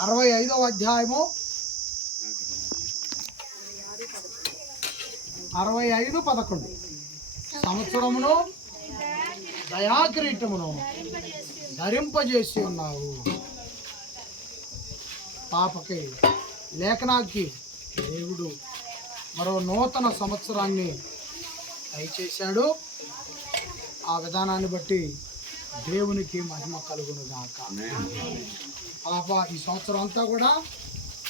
65వ అధ్యాయము 65:11. సంవత్సరమును దయాకిరీటమును ధరింపజేసి ఉన్నావు. పాపకి లేఖనాకి దేవుడు మరో నూతన సంవత్సరాన్ని దయచేశాడు. ఆ విధానాన్ని బట్టి దేవునికి మహిమ కలుగును గాక. పాప ఈ సంవత్సరం అంతా కూడా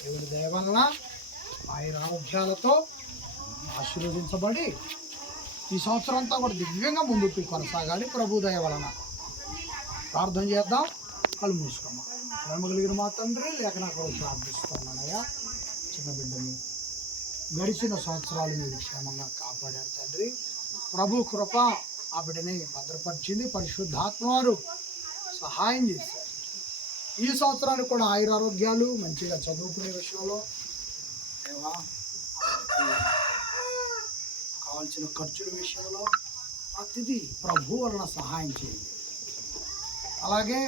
దేవుని దయ వలన ఆరోగ్యాలతో ఆశీర్వదించబడి ఈ సంవత్సరం అంతా కూడా దివ్యంగా ముందుకు కొనసాగాలి ప్రభు దయ వలన. ప్రార్థన చేద్దాం. కళ్ళు మూసుకోమ్మా. ప్రేమ కలిగిన మా తండ్రి, లేఖన కొరకు ప్రార్థిస్తున్నానయ్యా. చిన్న బిడ్డని గడిచిన సంవత్సరాలు మీరు క్షేమంగా కాపాడారు తండ్రి. ప్రభు కృప ఆ బిడ్డని భద్రపరిచింది. పరిశుద్ధాత్మ వారు సహాయం చేశారు. ఈ సంవత్సరానికి కూడా ఆరోగ్యాలు, మంచిగా చదువుకునే విషయంలో దేవా కావాల్సిన ఖర్చుల విషయంలో ప్రతిదీ ప్రభు వలన సహాయం చేయండి. అలాగే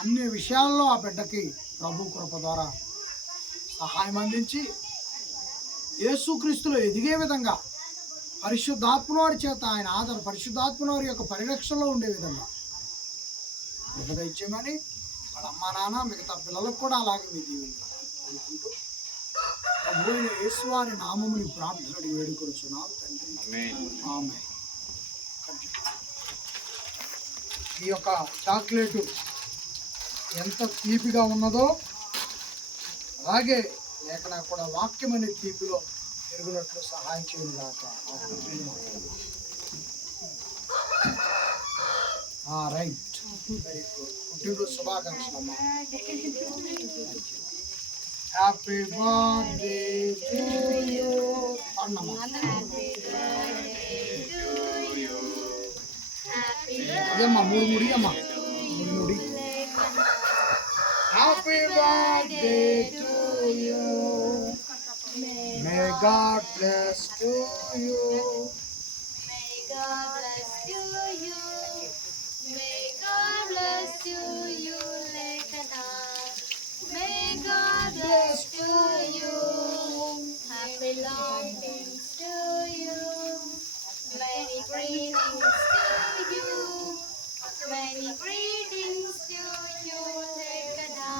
అన్ని విషయాల్లో ఆ బిడ్డకి ప్రభు కృప ద్వారా సహాయం అందించి యేసుక్రీస్తులో ఎదిగే విధంగా పరిశుద్ధాత్మవారి చేత ఆయన పరిశుద్ధాత్మవారి యొక్క పరిరక్షణలో ఉండే విధంగా బిడ్డ ఇచ్చేయమని వాళ్ళ అమ్మా నాన్న మిగతా పిల్లలకు కూడా అలాగే మీ దీవెన కోరుకుంటూ ప్రభువైన యేసువారి నామముని ప్రార్థనని వేడుకొనుచున్నాం తండ్రి. ఆమేన్. ఈ యొక్క చాక్లెట్ ఎంత తీపిగా ఉన్నదో అలాగే లేఖన కూడా వాక్యం అనే తీపిలో పెరుగునట్లు సహాయం చేయను గాక. Right, very good. పుట్టినరోజు శుభాకాంక్షలు అమ్మా. హ్యాపీ బర్త్డే టు యూ అన్నమ్మా. అదేమ్మా మూడు ముడి అమ్మా, మూడు ముడి. Happy birthday to you. May God bless to you. May God bless to you. May God bless to you, Lekana. May God bless to you. Happy long days to you. Many greetings to you. Many greetings to you, Lekana.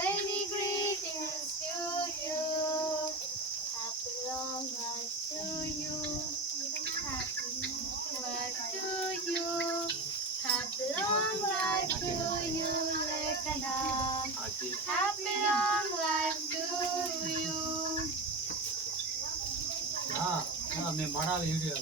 Many greetings to you. Happy long life to you. Happy long life to you. Happy long life to you, Lekana. Happy long life to you. మేము మడాలి video.